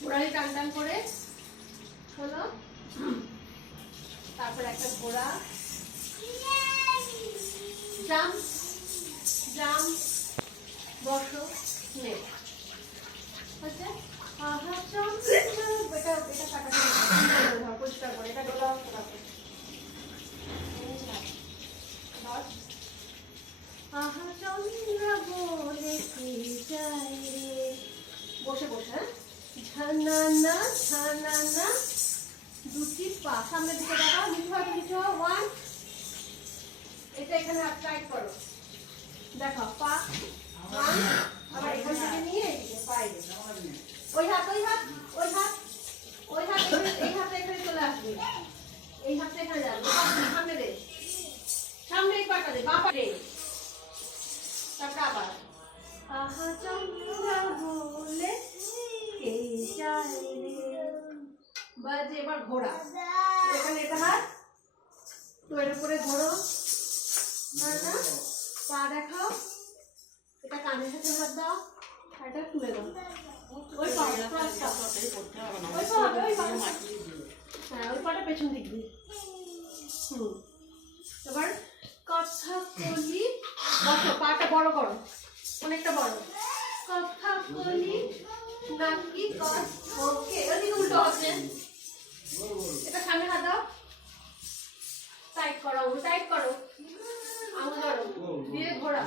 ঘোড়ালি টান টান করে হলো, তারপর একটা ঘোড়া, জাম্প জাম্প, বসো, নে আচ্ছা। আহা চন্দ্র, এটা এটা কাটা করে পরিষ্কার করে, এটা ডোলা আহা চন্দ্র বলে কি যায় রে, বসে বসে, ঝানানা ঝানানা, দুটি পা সামনের দিকে দেখাও, নিচু হাতে নিচু হও, 1, এটা এখানে টাইট করো, দেখাও পা 1, আবার এখান থেকে নিয়ে এইদিকে পায়ে, ওই হাত ওই হাত ওই হাত ওই হাত, এই হাতে এখানে চলে আসবে, এই হাতটা এখানে যাবে, সামনে দে, সামনে এই পাটা দে, বাঁ পা দে, তারপর আবার আহা চন্দ্র বলে কে যায় রে, বাজে। এবার ঘোড়া, এখানে এটা হাত, তো এর উপরে ঘোরো, না না পা দেখাও, এটা কানের সাথে হাত দাও, এটা তুলে দাও, ওই পা ওই পা ওই পা, হ্যাঁ ওই পাটা পেছন দিক দিয়ে। এবার কথা বলি, বসো, পাটা বড় করো, অনেকটা বড়, কথা বলি নাকি ওকে, ওদিকে উল্টো হচ্ছে, এটা সামনে হাত দাও, টাইট করো, আঙুল টাইট করো, আঙুল ধরো, দিয়ে ঘোরা,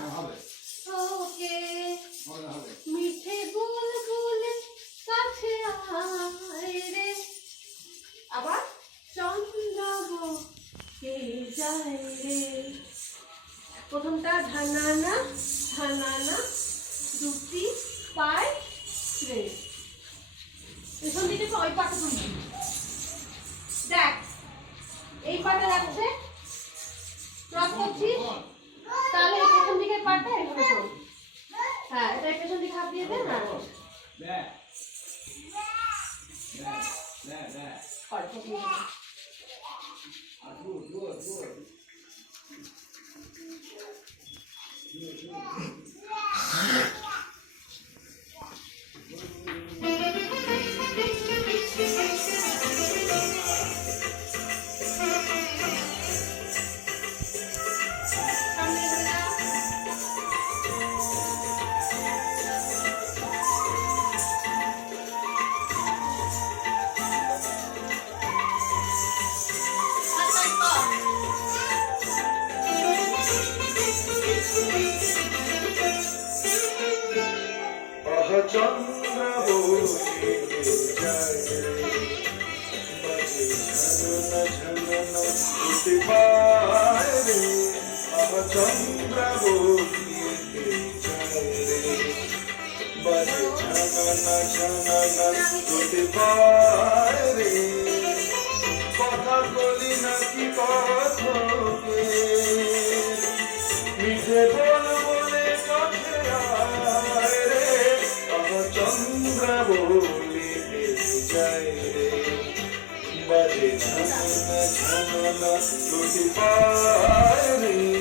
ওকে মিঠে বুলবুল কাছে আয় রে, আবার চন্দ্র কে যায় রে, প্রথমটা ঝানানা ঝানানা, দুটি পায় রে, পেছন দিকে ওই পাটা তুলবি, দেখ এই পাটা যাচ্ছে, ক্রস করছিস, তাহলে এই পেছন দিকের পাটা এখানে চল, হ্যাঁ এটা পেছন দিকে হাত দিয়ে দে, চন্দ্র বলে যায় রে, বাজে ঝননা ঝননা উঠে পায় রে, আহা চন্দ্র বলে যায় রে, বাজে ঝননা ঝননা উঠে পায় রে, কথা বলি নাকি কথকে, মিঠে বল বলে কাছে আয় রে, চন্দ্র বলে যায় রে, বাজে ঝননা ঝননা উঠে পায় রে।